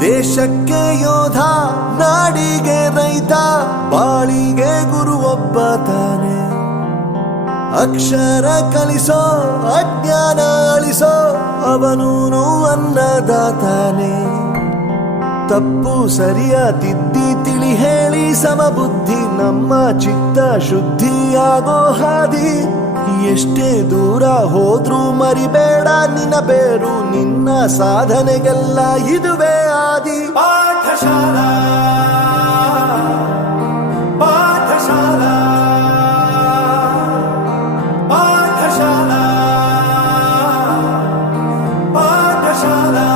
ದೇಶಕ್ಕೆ ಯೋಧ, ನಾಡಿಗೆ ರೈತ, ಬಾಳಿಗೆ ಗುರು ಒಬ್ಬ ತಾನೆ. ಅಕ್ಷರ ಕಲಿಸೋ, ಅಜ್ಞಾನ ಅಳಿಸೋ, ಅವನೂನು ಅನ್ನದಾತಾನೆ. ತಪ್ಪು ಸರಿಯ ತಿದ್ದಿ ತಿಳಿ ಹೇಳಿ ಸಮಬುದ್ಧಿ, ನಮ್ಮ ಚಿತ್ತ ಶುದ್ಧಿಯಾಗೋ ಹಾದಿ. ಎಷ್ಟೇ ದೂರ ಹೋದ್ರೂ ಮರಿಬೇಡ ನಿನ್ನ ಬೇರು, ನಿನ್ನ ಸಾಧನೆಗೆಲ್ಲ ಇದುವೇ ಆದಿ. ಪಾಠಶಾಲಾ ಪಾಠಶಾಲಾ ಪಾಠಶಾಲಾ ಪಾಠಶಾಲಾ.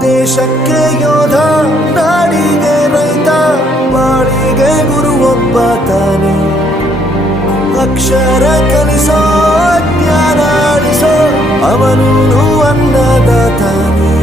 ದೇಶಕ್ಕೆ ಯೋಧ, ನಾಡಿಗೆ ರೈತ, ಬಾಳಿಗೆ ಗುರು ಒಬ್ಬ ತಾನೆ. ಅಕ್ಷರ ಕಲಿಸೋ, ಜ್ಞಾನ ಅಳಿಸೋ, ಅವನೂನು ಅನ್ನದಾತಾನೆ.